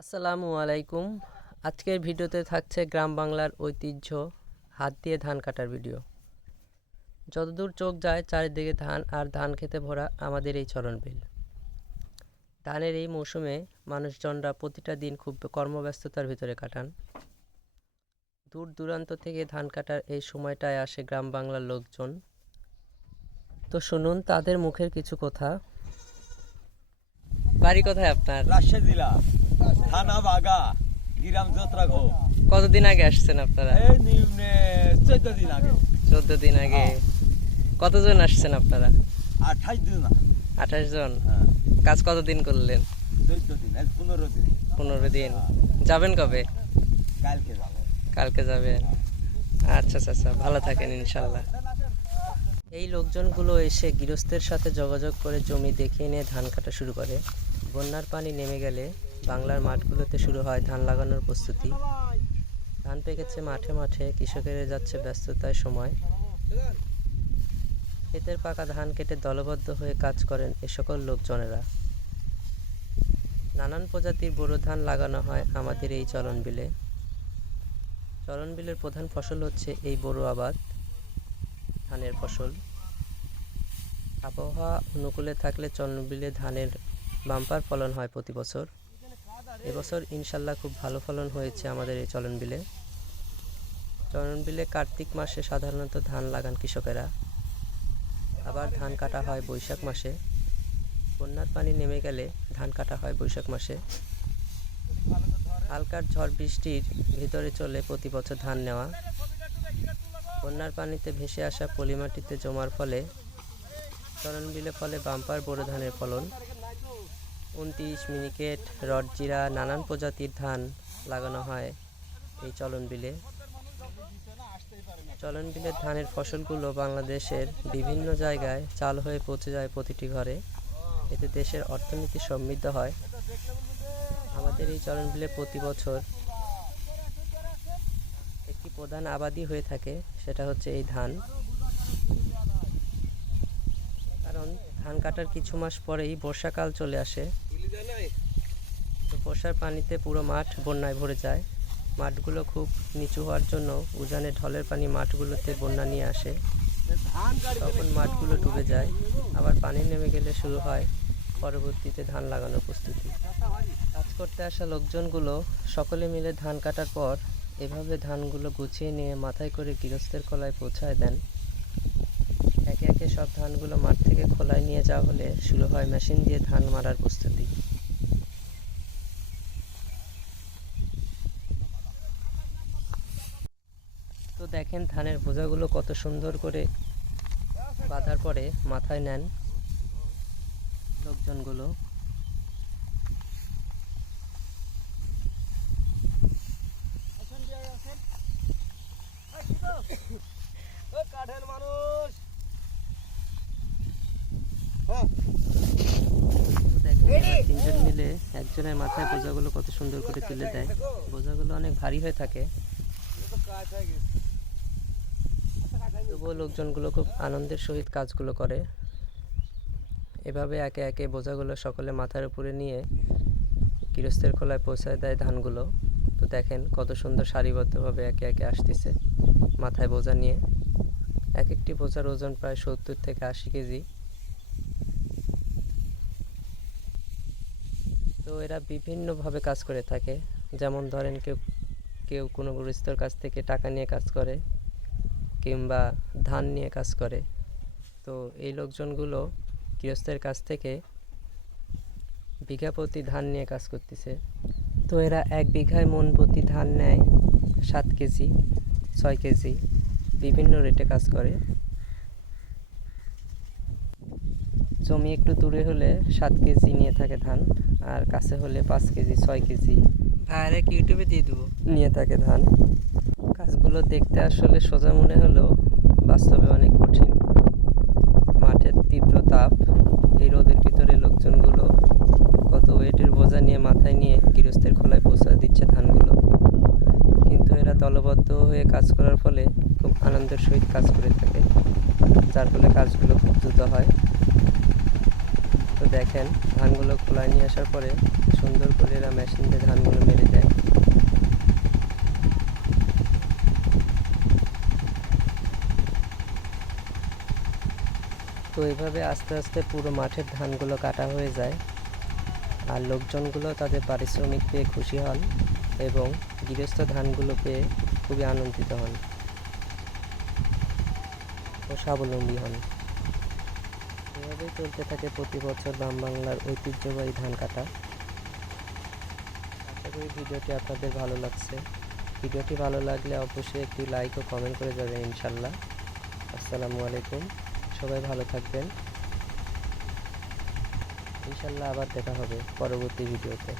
আসসালামু আলাইকুম। আজকের ভিডিওতে থাকছে গ্রাম বাংলার ঐতিহ্য হাত দিয়ে ধান কাটার ভিডিও। যতদূর চোখ যায় চারিদিকে ধান আর ধান খেতে ভরা আমাদের এই চরণবিল। ধানের এই মৌসুমে মানুষজনরা প্রতিটা দিন খুব কর্মব্যস্ততার ভিতরে কাটান। দূর দূরান্ত থেকে ধান কাটার এই সময়টায় আসে গ্রাম বাংলার লোকজন। তো শুনুন তাদের মুখের কিছু কথা। বাড়ি কোথায় আপনার? রাজশাহী জেলা, থানা বাগা, গ্রাম যোত্রাঘো। কতদিন আগে আসছেন আপনারা? এই নিম্নে 14 দিন আগে। 14 দিন আগে। কতজন আসছেন আপনারা? 28 দিন। 28 জন। হ্যাঁ, কাজ কতদিন করলেন? 14 দিন, আজ 15 দিন। 15 দিন। যাবেন কবে? কালকে যাব। কালকে যাবেন। আচ্ছা আচ্ছা আচ্ছা, ভালো থাকেন ইনশাল্লাহ। এই লোকজনগুলো এসে গৃহস্থের সাথে যোগাযোগ করে জমি দেখিয়ে নিয়ে ধান কাটা শুরু করে। বন্যার পানি নেমে গেলে বাংলার মাঠগুলোতে শুরু হয় ধান লাগানোর প্রস্তুতি। ধান পেকেছে মাঠে মাঠে, কৃষকের যাচ্ছে ব্যস্ততার সময়। ক্ষেতের পাকা ধান কেটে দলবদ্ধ হয়ে কাজ করেন এ সকল লোকজনেরা। নানান প্রজাতির বোরো ধান লাগানো হয় আমাদের এই চরণবিলে। চরণবিলের প্রধান ফসল হচ্ছে এই বোরো আবাদ, ধানের ফসল। আবহাওয়া অনুকূলে থাকলে চরণবিলে ধানের বাম্পার ফলন হয় প্রতি বছর। এবছর ইনশাল্লাহ খুব ভালো ফলন হয়েছে আমাদের এই চরণবিলে। চরণবিলে কার্তিক মাসে সাধারণত ধান লাগান কৃষকেরা। আবার ধান কাটা হয় বৈশাখ মাসে। বন্যার পানি নেমে গেলে ধান কাটা হয় বৈশাখ মাসে। হালকার ঝড় বৃষ্টির ভিতরে চলে প্রতি বছর ধান নেওয়া। বন্যার পানিতে ভেসে আসা পলিমাটিতে জমার ফলে চরণবিলে ফলে বাম্পার বোরো ধানের ফলন। 29 মিনিকেট, রডজিরা, নানান প্রজাতির ধান লাগানো হয় এই চরণবিলে। চরণবিলের ধানের ফসলগুলো বাংলাদেশের বিভিন্ন জায়গায় চাল হয়ে পৌঁছে যায় প্রতিটি ঘরে। এতে দেশের অর্থনীতি সমৃদ্ধ হয়। আমাদের এই চরণবিলে প্রতি বছর একটি প্রধান আবাদই হয়ে থাকে, সেটা হচ্ছে এই ধান। কারণ ধান কাটার কিছু মাস পরেই বর্ষাকাল চলে আসে। তো বর্ষার পানিতে পুরো মাঠ বন্যায় ভরে যায়। মাঠগুলো খুব নিচু হওয়ার জন্য উজানে ঢলের পানি মাঠগুলোতে বন্যা নিয়ে আসে। তখন মাঠগুলো ডুবে যায়। আবার পানি নেমে গেলে শুরু হয় পরবর্তীতে ধান লাগানোর প্রস্তুতি। কাজ করতে আসা লোকজনগুলো সকলে মিলে ধান কাটার পর এভাবে ধানগুলো গুছিয়ে নিয়ে মাথায় করে গৃহস্থের খোলায় পৌঁছায় দেন। একে একে সব ধানগুলো মাঠ থেকে খোলায় নিয়ে যাওয়া হলে শুরু হয় মেশিন দিয়ে ধান মারার প্রস্তুতি। তো দেখেন ধানের বোঝাগুলো কত সুন্দর করে বাঁধার পরে মাথায় নেন লোকজনগুলো। তিনজন মিলে একজনের মাথায় বোঝাগুলো কত সুন্দর করে তুলে দেয়। বোঝাগুলো অনেক ভারী হয়ে থাকে, তবুও লোকজনগুলো খুব আনন্দের সহিত কাজগুলো করে। এভাবে একে একে বোঝাগুলো সকলে মাথার উপরে নিয়ে গৃহস্থের খোলায় পৌঁছায় দেয় ধানগুলো। তো দেখেন কত সুন্দর সারিবদ্ধভাবে একে একে আসতেছে মাথায় বোঝা নিয়ে। এক একটি বোঝার ওজন প্রায় 70 থেকে 80 কেজি। তো এরা বিভিন্নভাবে কাজ করে থাকে। যেমন ধরেন কেউ কেউ কোনো গৃহস্থর কাছ থেকে টাকা নিয়ে কাজ করে, কিংবা ধান নিয়ে কাজ করে। তো এই লোকজনগুলো গৃহস্থের কাছ থেকে বিঘা প্রতি ধান নিয়ে কাজ করতেছে। তো এরা 1 বিঘায় মন প্রতি ধান নেয় 7 কেজি, 6 কেজি, বিভিন্ন রেটে কাজ করে। জমি একটু দূরে হলে 7 কেজি নিয়ে থাকে ধান, আর কাছে হলে 5 কেজি, 6 কেজি ভাইরে ইউটিউবে দিয়ে দেবো নিয়ে থাকে ধান। কাজগুলো দেখতে আসলে সোজা মনে হলেও বাস্তবে অনেক কঠিন। মাঠের তীব্র তাপ, এই রোদের ভিতরে লোকজনগুলো কত ওয়েটের বোঝা নিয়ে মাথায় নিয়ে গৃহস্থের খোলায় পৌঁছে দিচ্ছে ধানগুলো। কিন্তু এরা দলবদ্ধ হয়ে কাজ করার ফলে খুব আনন্দের সহিত কাজ করে থাকে, যার ফলে কাজগুলো খুব দ্রুত হয়। তো দেখেন ধানগুলো খোলায় নিয়ে আসার পরে সুন্দর করে এরা মেশিন দিয়ে ধানগুলো মেরে দেয়। তো এভাবে আস্তে আস্তে পুরো মাঠের ধানগুলো কাটা হয়ে যায়, আর লোকজনগুলো তাদের পারিশ্রমিক পেয়ে খুশি হন এবং গৃহস্থ ধানগুলো পেয়ে খুবই আনন্দিত হন ও স্বাবলম্বী হন। এভাবেই চলতে থাকে প্রতি বছর গ্রাম বাংলার ঐতিহ্যবাহী ধান কাটা। আশা করি ভিডিওটি আপনাদের ভালো লাগছে। ভিডিওটি ভালো লাগলে অবশ্যই একটি লাইক ও কমেন্ট করে যাবেন ইনশাল্লাহ। আসসালামু আলাইকুম, সবাই ভালো থাকবেন। ইনশাল্লাহ আবার দেখা হবে পরবর্তী ভিডিওতে।